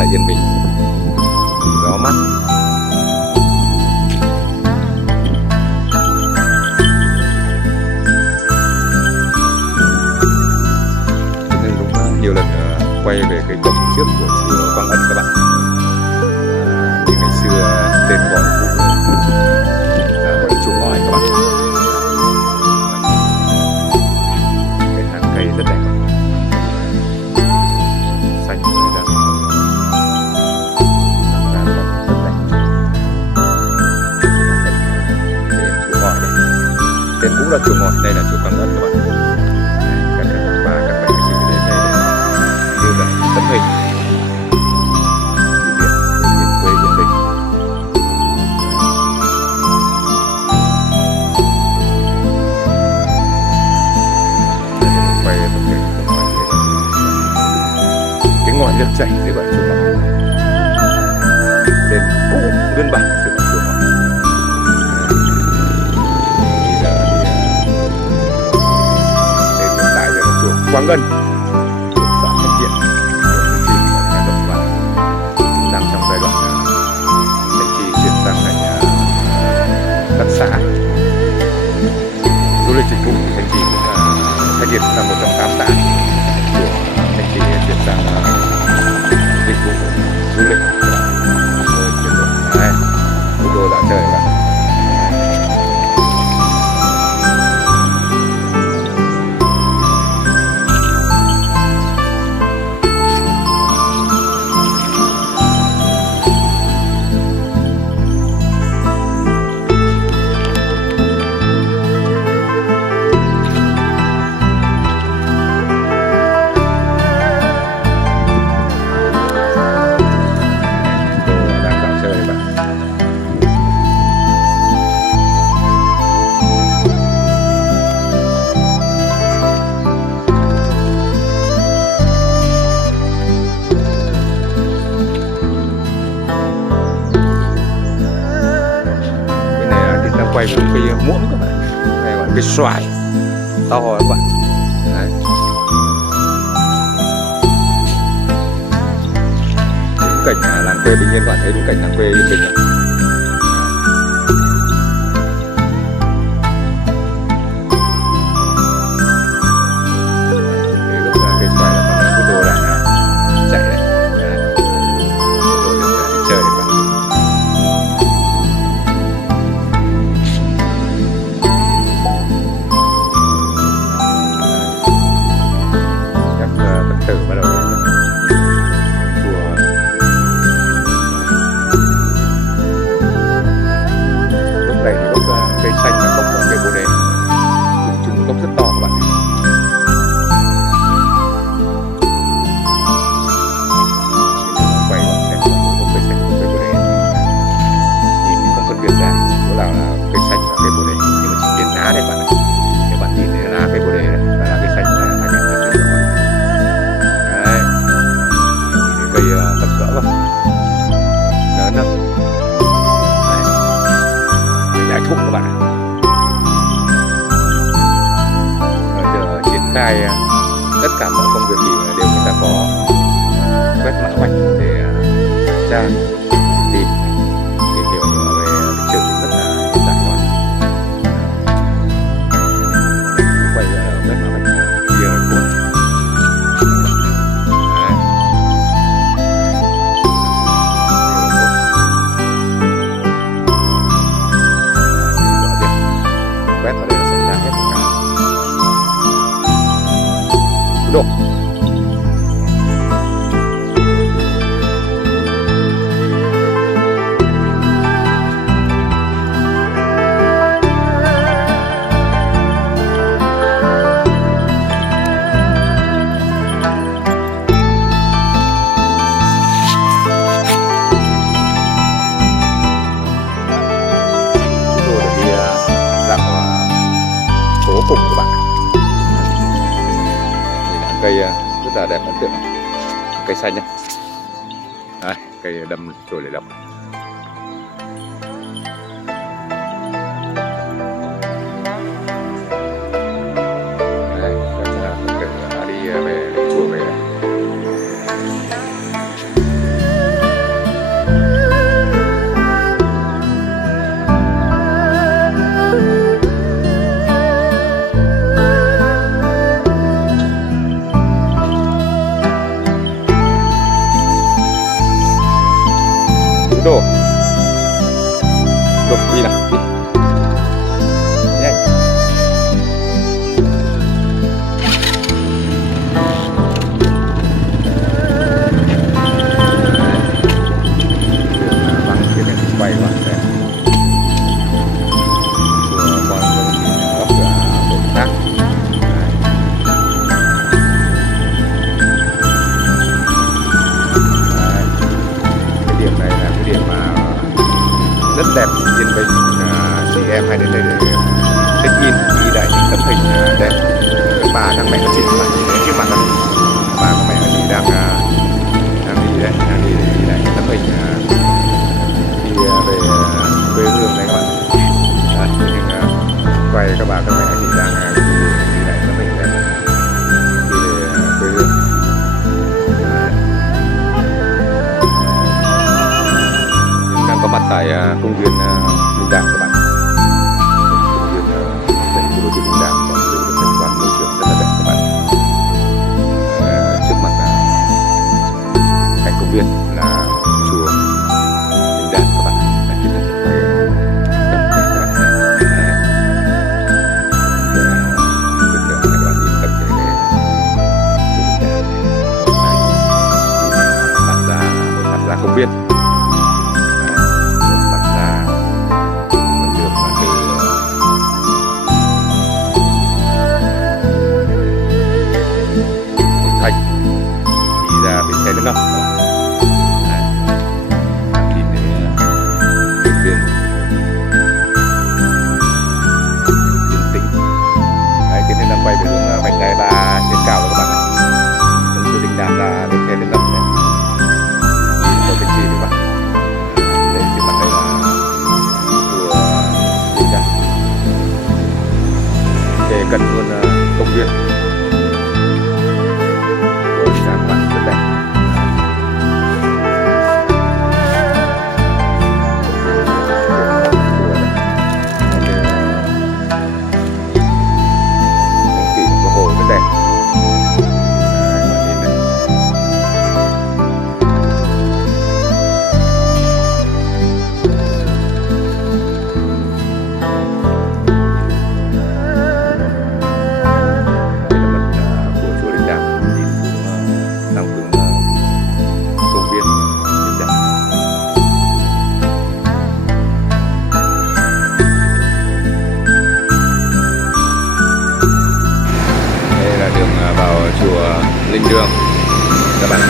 là yên bình, gió mát. Nên cũng nhiều lần quay về cái cổng trước của chùa Quang Ân các bạn. Như ngày xưa tên gọi cũ gọi là chùa Ngòi các bạn. Cái hàng cây rất đẹp, xanh rồi đang rất đẹp. Chùa Ngòi đây, tên cũ là chùa Ngòi, đây là chùa Quang Ân các bạn. Các bà các mẹ chị đến đây như là tấm hình quê Yên Bình. Quay một cái ngòi nước chảy dưới gọi chùa Ngòi, tên cũ nguyên bản sự chùa Ngòi. Đây hiện tại là chùa Quang Ân, xã Thanh Thiện, đang trong giai đoạn Thanh Trì chuyển sang thành các xã du lịch dịch vụ. Thanh Trì cũng là Thanh Thiện là một trong 8 xã của Thanh Trì chuyển sang dịch vụ du lịch. Rồi chuyển đổi đấy, thủ đô đã trời các bạn. Quay một cây muỗng các bạn, này gọi là cây xoài to các bạn. Đấy. Đúng cảnh làng quê bình yên, bạn thấy đúng cảnh làng quê yên bình ạ. Lúc cây xoài là còn cái đồ đang chạy đấy. Đồ đi chơi đấy các bạn. Tử bắt đầu chùa. Lúc này thì gốc cây xanh và gốc cây bồ đề, chúng gốc rất to các bạn. Quay bạn xem gốc cây xanh, gốc cây bồ đề, nhìn không phân biệt ra chỗ nào là cây xanh và cây bồ đề, nhưng mà chỉ nhìn lá đấy bạn ạ. Nếu bạn nhìn thấy lá cây bồ đề này và lá cây xanh là hai cái khác nhau. Cây tầm cỡ không lớn đâu. Cây đại thụ các bạn ạ. Giờ triển khai tất cả mọi công việc thì đều người ta có quét mã vạch để tra tìm hiểu về lịch sử rất là hiện đại các bạn. Quay quét mã vạch QR code. Quét vào đây là sẽ ra hết một cái đồ. Phố cùng các bạn, nhìn là cây rất là đẹp ấn tượng, cây xanh nhá. Đây, cây đâm chồi lệ lộc. Đây, các Phật tử đã đi về chùa về này. đổ đổ đi nào đi nhanh. Vắng cái này quay các bạn xem của con ốc bột khác. Cái điểm này là cái điểm mà rất đẹp, yên bình. Chị em hay đến đây để check in, ghi lại những tấm hình đẹp. Bà thằng mẹ nó chị mà nhìn thấy trước mặt không? Bà của mẹ nó chị đang đi đấy, đang đi để ghi lại những tấm hình đi về quê hương đấy các bạn. Đấy, nhưng quay các bà các mẹ chị đang ghi lại tấm hình đẹp đi về quê hương. Đấy. Đang có mặt tại công viên Linh Đàm các bạn. Công viên dành cho đô thị Linh Đàm còn giữ được cảnh quan môi trường rất là đẹp các bạn. Trước mặt cạnh công viên là chùa Linh Đàm các bạn. Đây, chúng ta sẽ quay tổng thể các bạn xem. Đấy. Bên nữa các bạn nhìn tổng thể về chùa Linh Đàm. Đấy. Mặt ra công viên. Xe nước ngầm các bạn. Nhìn thấy công viên yên tĩnh. Đấy, tiến lên đang quay về hướng vành đai 3 trên cao rồi các bạn ạ. Hướng từ Linh Đàm ra đến xe nước ngầm này. Nhìn có cái gì các bạn. Đây trước mặt đây là chùa Linh Đàm. Kề cận luôn công viên. Rồi ra các bạn rất đẹp. Chùa Linh Đường các bạn,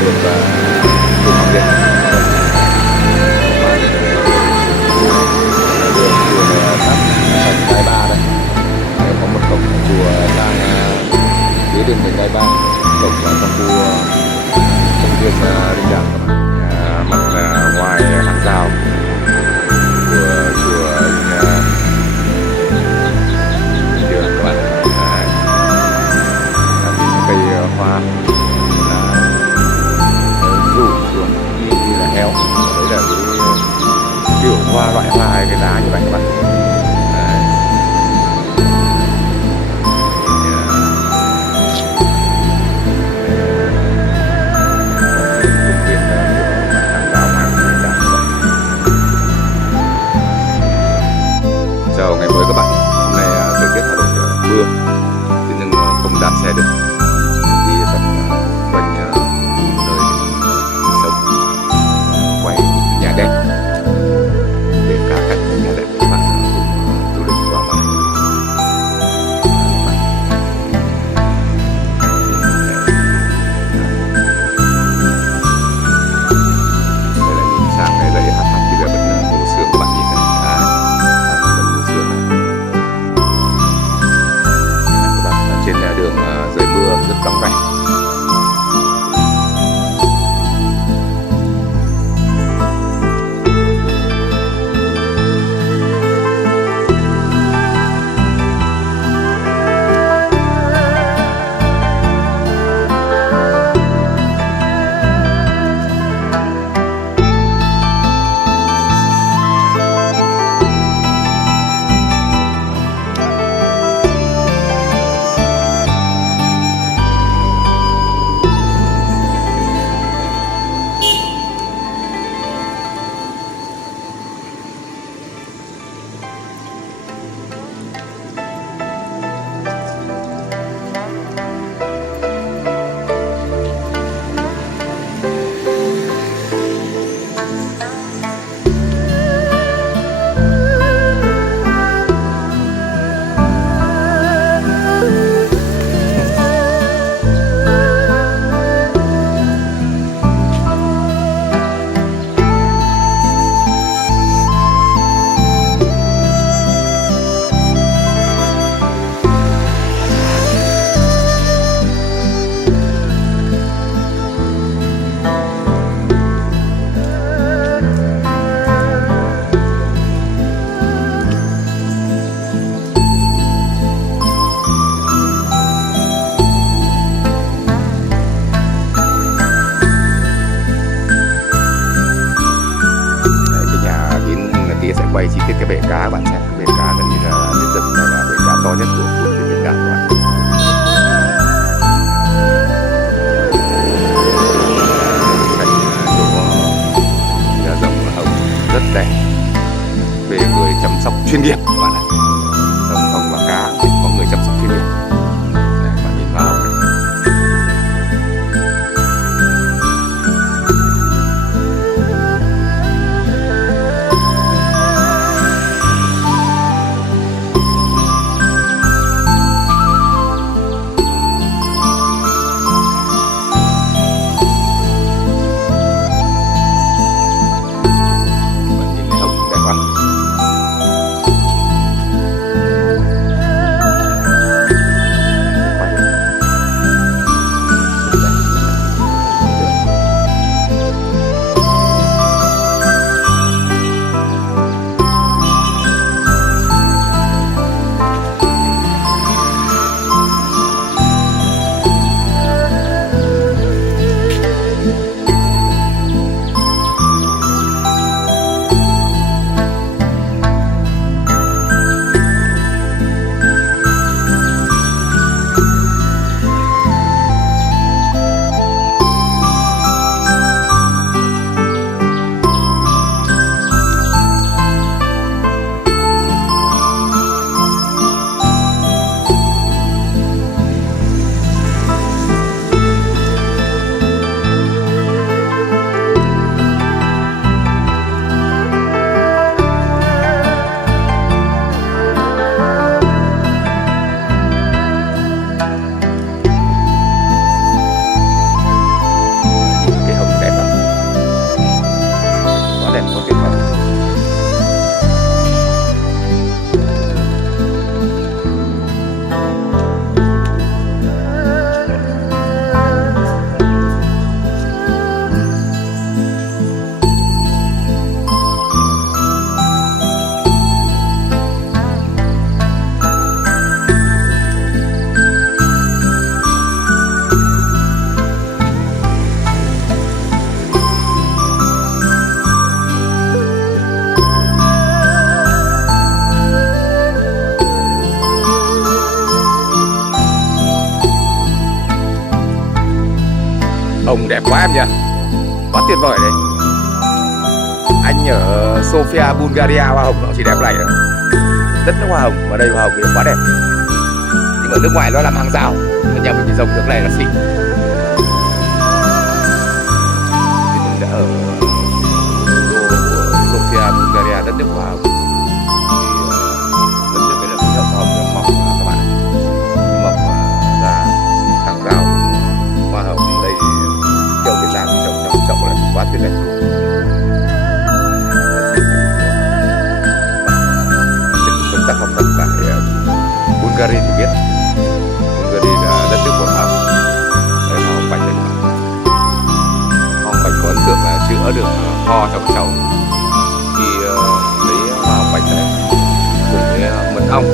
được chùa Hoàng Điện, đường chùa Tháp Vành Đai 3 đây. Đây có một cổng chùa sang phía đường Vành Đai 3, cổng vào trong khu công viên Linh Đàm các bạn. Mặt ngoài hàng rào của chùa Linh Đường các bạn. Cây hoa rủ xuống như là heo. Đấy là cái kiểu hoa, loại hoa hay cái lá như vậy các bạn. Đấy. Công viên hàng rào hàng Linh Đàm các bạn. Chào ngày mới các bạn. Hôm nay thời tiết Hà Nội mưa thế nhưng không đạp xe được. Vắng vẻ. quay chi tiết cái bể cá, bạn xem cái bể cá gần như là đến giờ này là bể cá to nhất của Việt Nam các bạn. Rồng hồng rất đẹp về người chăm sóc chuyên nghiệp các bạn ạ. Rồng hồng và cá thì có người chăm sóc chuyên nghiệp. Đấy, bạn nhìn vào này. Bạn nhìn thấy hồng đẹp quá. Cái hồng đẹp lắm, quá đẹp, quá tuyệt vời. Hồng đẹp quá em nhỉ, quá tuyệt vời đấy. Anh ở Sofia, Bulgaria hoa hồng nó chỉ đẹp này nữa. Đất nước hoa hồng và đây hoa hồng thì quá đẹp. Nhưng ở nước ngoài nó làm hàng rào, nhưng mà nhà mình thì dòng nước này là xịn. Thì mình đã ở thủ đô của Sofia, Bulgaria, đất nước hoa hồng. Thì đất nước này là khí hậu hoa hồng nó mọc các bạn, mọc ra hàng rào hoa hồng. Đây châu Việt Nam trồng trong chậu là quá tuyệt đẹp luôn. Công tác học tập tại Bulgaria thì biết Bulgaria là đất nước của hoa hồng. Đây hoa hồng bạch đây các bạn. Hoa hồng bạch có ấn tượng là chữa được ho cho các cháu khi lấy hoa hồng bạch này cùng với mật ong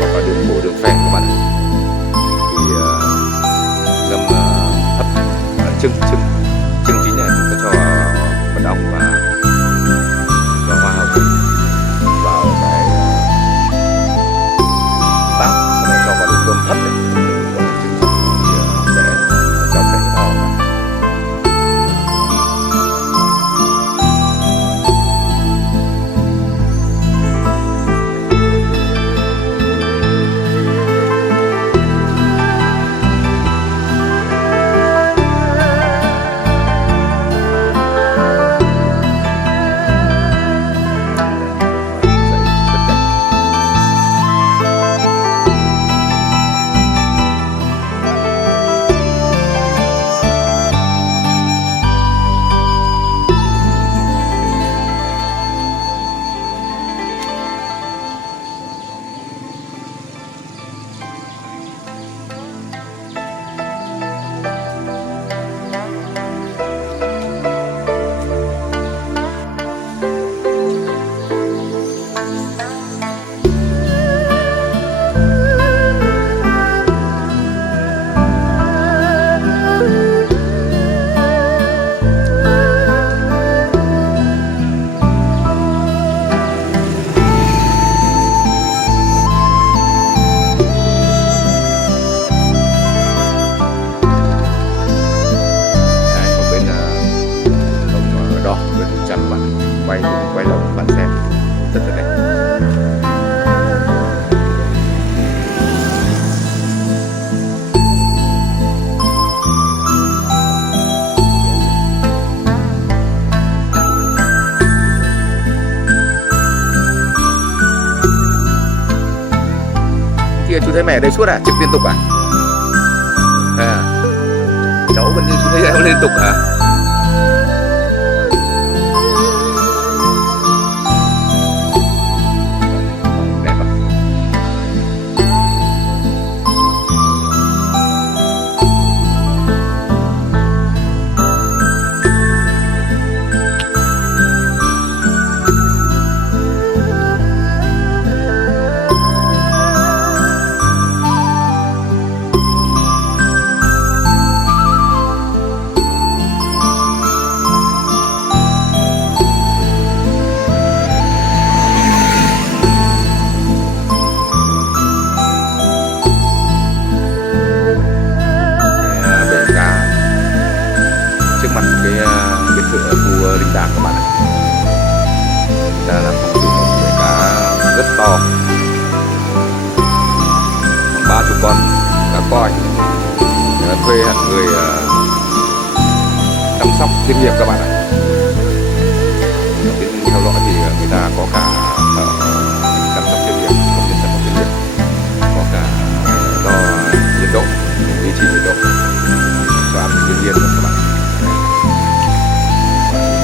hoặc là đường mổ đường phèn các bạn. Thì ngâm hấp trưng chính là chúng ta cho mật ong và hoa hồng vào cái bát, xong rồi cho vào nồi cơm hấp này, trứng thì sẽ cho cái ho. chú thấy mày ở đây suốt à, trực liên tục à? Cháu vẫn như chú thấy em liên tục hả? Đẹp không? Trước mặt cái biệt thự ở khu Linh Đàm các bạn ạ. Ra là phòng chủ một bể cá rất to, 30 con cá coi. Để thuê hẳn người chăm sóc chuyên nghiệp các bạn ạ. Bên theo dõi thì người ta có cả chăm sóc chuyên nghiệp, công nhân chăm sóc chuyên nghiệp, có cả đo nhiệt độ, duy trì nhiệt độ cho ăn thiên nhiên các bạn.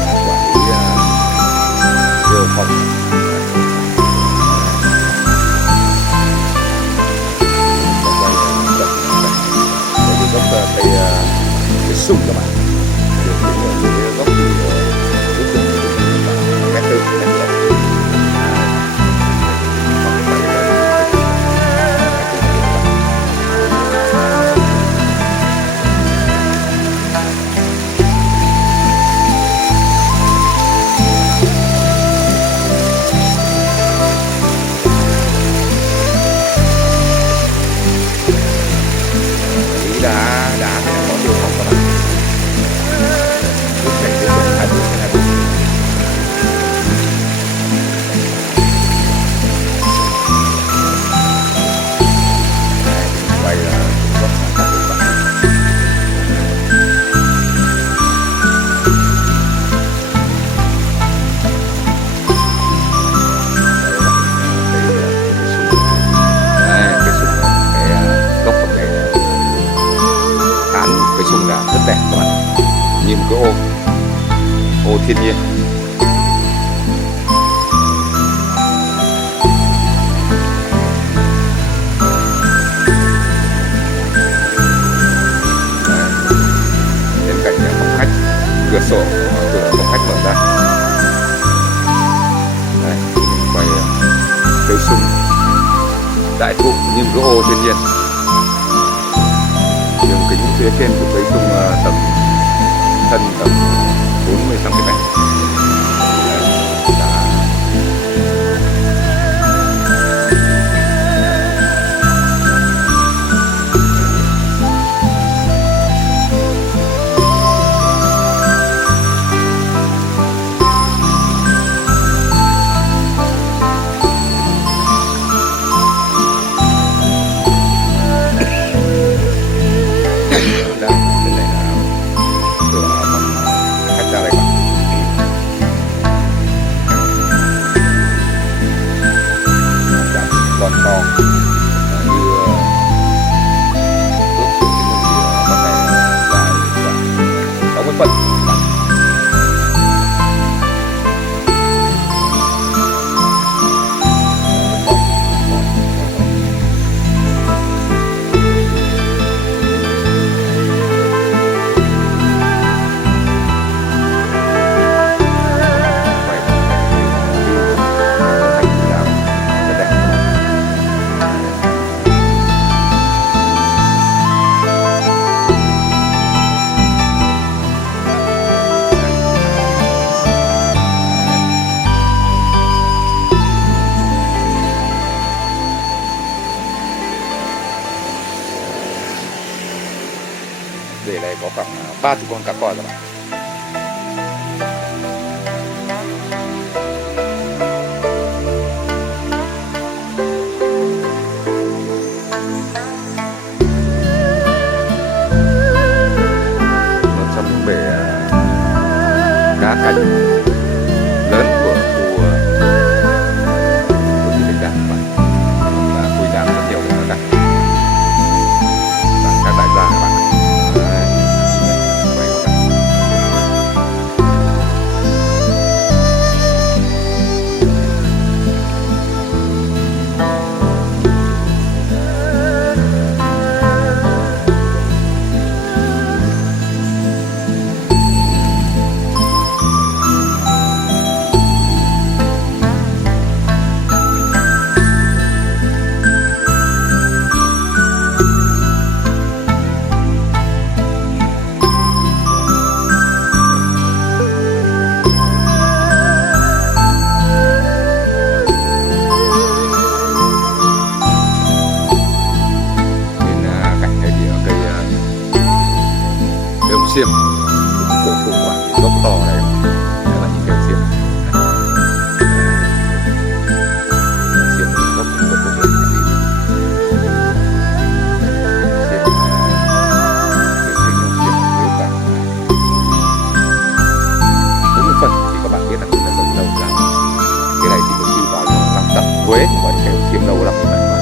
Phòng gốc cây sung các bạn, gốc thì mét tư mét rộng. Đã có nhiều phòng các bạn. Lúc này tiếp tục 2 buổi. Quay là góc sang các bạn. Cái súng, cái góc của cái sung là rất đẹp các bạn, như một cái ô thiên nhiên. Bên cạnh phòng khách, cửa phòng khách mở ra. Đây, mình quay cây sung đại thụ như một cái ô thiên nhiên. Đường kính phía trên của cây sung thân tầm 40 cm. Còn to như ước xuống thì có thể dài khoảng 60 phân. Bể này có khoảng 30 con cá coi các bạn. Một trong những bể cá cảnh lớn của khu Linh Đàm và Quy Nhơn rất nhiều cá cảnh. xiêm cổ thụ quả gốc to này đấy là những kẹo xiêm. Xiêm gốc cổ thụ này thì xiêm cái xiêm với khoảng 40 phân thì các bạn biết là cũng là giống lâu lắm. Cái này thì có khi vào năm tận Huế thì có những kẹo xiêm lâu lắm như vậy mà.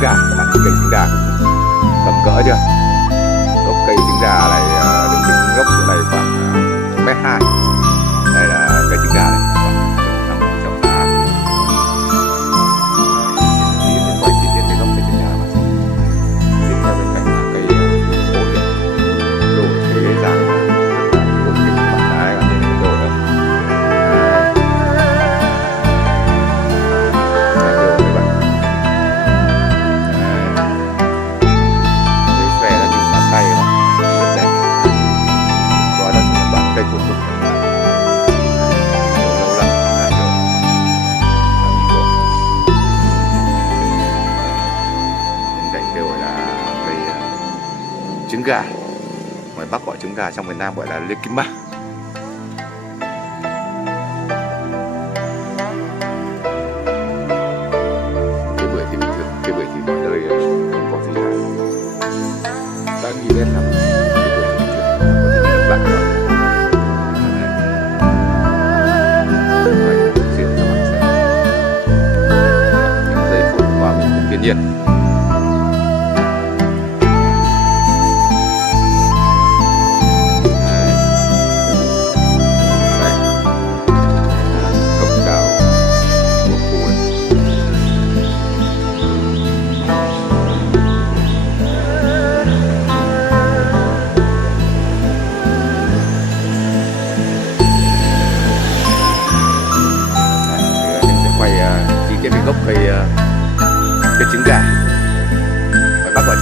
gà, các bạn cây trứng gà tầm cỡ chưa? Gốc cây trứng gà này, đường kính gốc chỗ này khoảng 1,2 m. Đây là cây trứng gà này, trong lá. Thì quay chi tiết cái gốc cây trứng gà mà tiếp theo bên cạnh là cây ổi, đồ thế dáng rất là ổn định bạn đấy, bạn nhìn cái đồ đó. Cây cổ thụ lâu lắm đã rồi. Bên cạnh đều là cây trứng gà, ngoài Bắc gọi trứng gà, trong miền Nam gọi là lê kim ma. Cây bưởi thì bình thường, cây bưởi thì mọi nơi không có gì cả, đã nghĩ đến lắm. Cây bưởi thì bình thường, có thể đi đập lại rồi. Thiên nhiên. Cổng chào của khu này.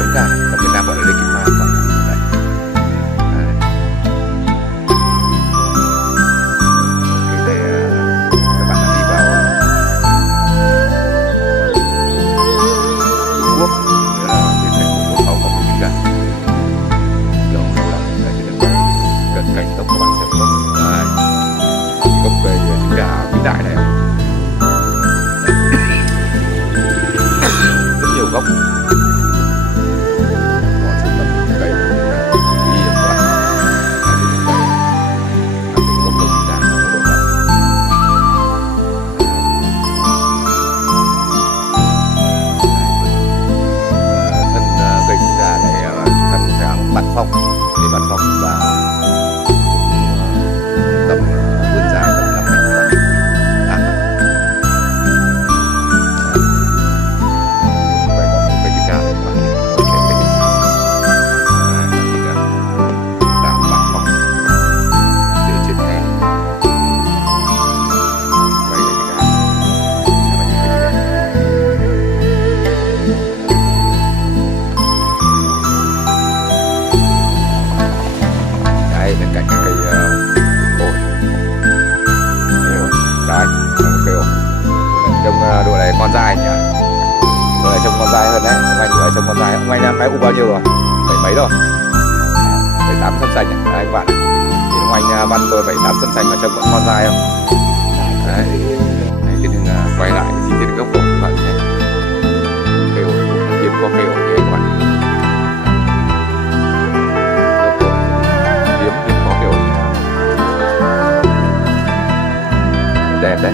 giống gà, ở miền Nam gọi là lê kim ma. Đấy. Đấy. Cái này các bạn đã đi vào Trung Quốc, nghĩa là bên thành phố Vũng Tàu có một trứng gà. Lâu lâu lắm, đây là cận cảnh tốc các bạn xem gốc. Đấy. Gốc cây trứng gà vĩ đại này. Rất nhiều gốc. Còn sưu tập cây đi được các bạn. Đây là cây gốc cây vĩ đại của độ mật. Thân cây trứng gà này thân sáng bạt phong, để bạt phong và tầm vươn dài tầm 5 mét các bạn. Vậy có một cây trứng gà này các bạn nhìn. Ok, cây trứng gà. Bạn nhìn kìa. Đang bạt phong để trên hè. Vậy cây trứng gà. Các bạn nhìn cây trứng gà. Đây, bên cạnh cái cây ổi. Đấy, cây ổi. Trông độ này con dai nhỉ? Độ này trông con dai hơn đấy. Ông anh độ này trông con dai. Ông anh năm nay ủ bao nhiêu rồi? 7 mấy rồi? 7-8 sân xanh nhỉ? Đấy các bạn. Thì ông anh băn tôi 7-8 sân xanh mà trông vẫn con dai không? Đấy. Đấy, thế nên quay lại chi tiết gốc ổi các bạn nhé. Cây ổi, hiếm có cây ổi như thế các bạn. Gốc ổi, hiếm có cây ổi. Đẹp đấy.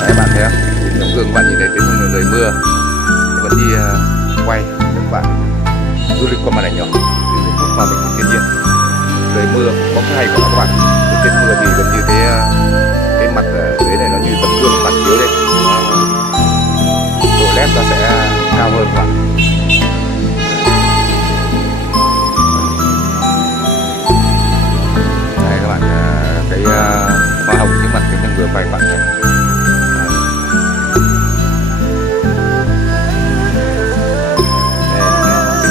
Đấy bạn thấy không? Tấm gương bạn nhìn thấy tiếng người mưa vẫn đi quay các bạn du lịch qua màn ảnh nhỏ, du lịch qua mình thiên nhiên. Trời mưa có cái hay của nó các bạn. Trên mưa thì gần như cái mặt dưới này nó như tấm gương phản chiếu lên, độ led nó sẽ cao hơn các bạn. Đây các bạn, cái hoa hồng trước mặt cái thân vừa quay các bạn thấy.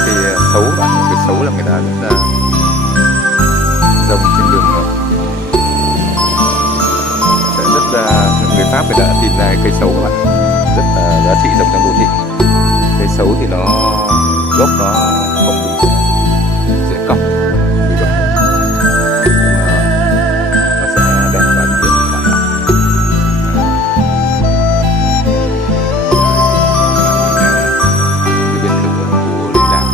Cái xấu bạn, cái xấu là người ta rất là rồng trên đường sẽ rất là người Pháp người ta đã tìm ra cây xấu các bạn, rất là giá trị rồng trong đô thị. Cây xấu thì nó gốc nó không bị dễ cọc, bị gốc nó sẽ đẹp và hiện các bạn ạ. Cái biệt thự của Linh Đàm.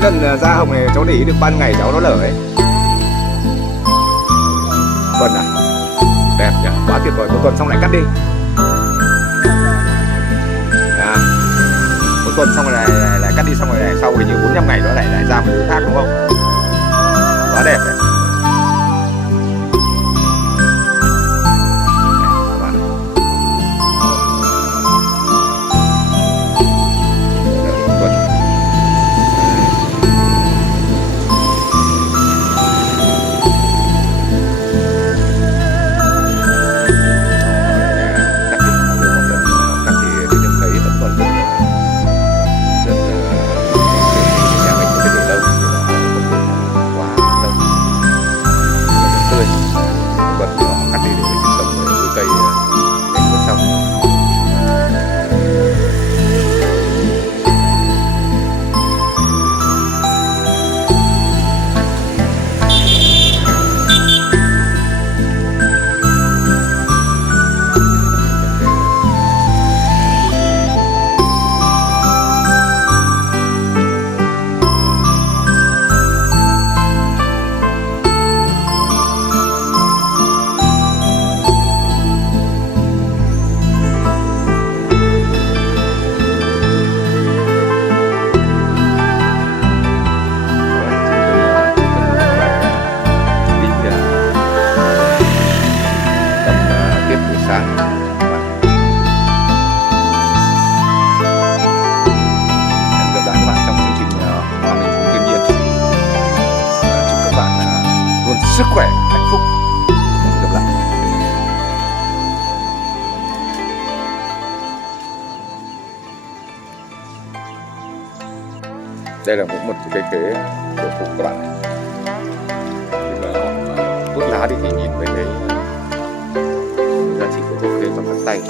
mỗi lần ra hồng này cháu để ý được ban ngày cháu nó lở ấy. Tuần à? Đẹp nhỉ, quá tuyệt vời. Một tuần xong lại cắt đi. À, một tuần xong rồi lại cắt đi, xong rồi sau hình như 45 ngày nữa lại ra một thứ khác đúng không? Quá đẹp đấy. Sức khỏe, hạnh phúc. Hẹn gặp lại. Đây là một cái khế của phụ các bạn này. Khi mà họ vuốt lá đi thì nhìn mới thấy giá trị của gốc khế bằng các tay.